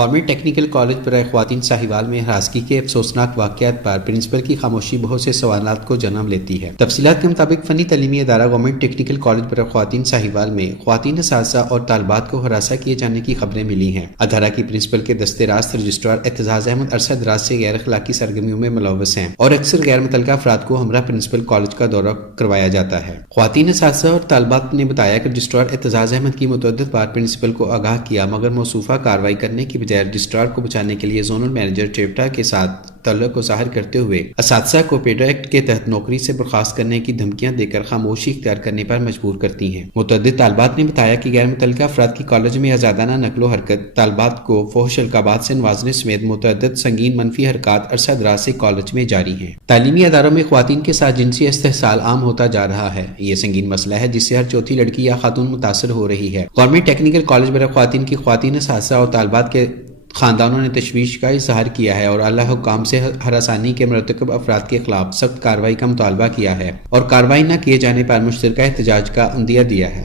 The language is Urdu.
گورنمنٹ ٹیکنیکل کالج برائے خواتین ساہیوال میں ہراسگی کے افسوسناک واقعات پر پرنسپل کی خاموشی بہت سے سوالات کو جنم لیتی ہے۔ تفصیلات کے مطابق فنی تعلیمی ادارہ گورنمنٹ ٹیکنیکل کالج برائے خواتین ساہیوال میں خواتین اساتذہ اور طالبات کو ہراساں کیے جانے کی خبریں ملی ہیں۔ ادارہ کی پرنسپل کے دستِ راست رجسٹرار اعتزاز احمد عرصہ دراز سے غیر اخلاقی سرگرمیوں میں ملوث ہیں اور اکثر غیر متعلقہ افراد کو ہمراہ پرنسپل کالج کا دورہ کروایا جاتا ہے۔ خواتین اساتذہ اور طالبات نے بتایا کہ رجسٹرار اعتزاز احمد کی متعدد بار پرنسپل کو آگاہ کیا، مگر موصوفہ کارروائی کرنے کی بجائے رجسٹرار کو بچانے کے لیے زونل مینیجر ٹیوٹا کے ساتھ تعلق کو ظاہر کرتے ہوئے اساتذہ کو پیڈا ایکٹ کے تحت نوکری سے برخاست کرنے کی دھمکیاں دے کر خاموشی اختیار کرنے پر مجبور کرتی ہیں۔ متعدد طالبات نے بتایا کہ غیر متعلقہ افراد کی کالج میں آزادانہ نقل و حرکت، طالبات کو فحش القابات سے نوازنے سمیت متعدد سنگین منفی حرکات عرصہ دراز سے کالج میں جاری ہیں۔ تعلیمی اداروں میں خواتین کے ساتھ جنسی استحصال عام ہوتا جا رہا ہے۔ یہ سنگین مسئلہ ہے جس سے ہر چوتھی لڑکی یا خاتون متاثر ہو رہی ہے۔ گورنمنٹ ٹیکنیکل کالج برائے خواتین کی خواتین اساتذہ اور طالبات کے خاندانوں نے تشویش کا اظہار کیا ہے اور اعلیٰ حکام سے ہراسانی کے مرتکب افراد کے خلاف سخت کارروائی کا مطالبہ کیا ہے اور کارروائی نہ کیے جانے پر مشترکہ احتجاج کا عندیہ دیا ہے۔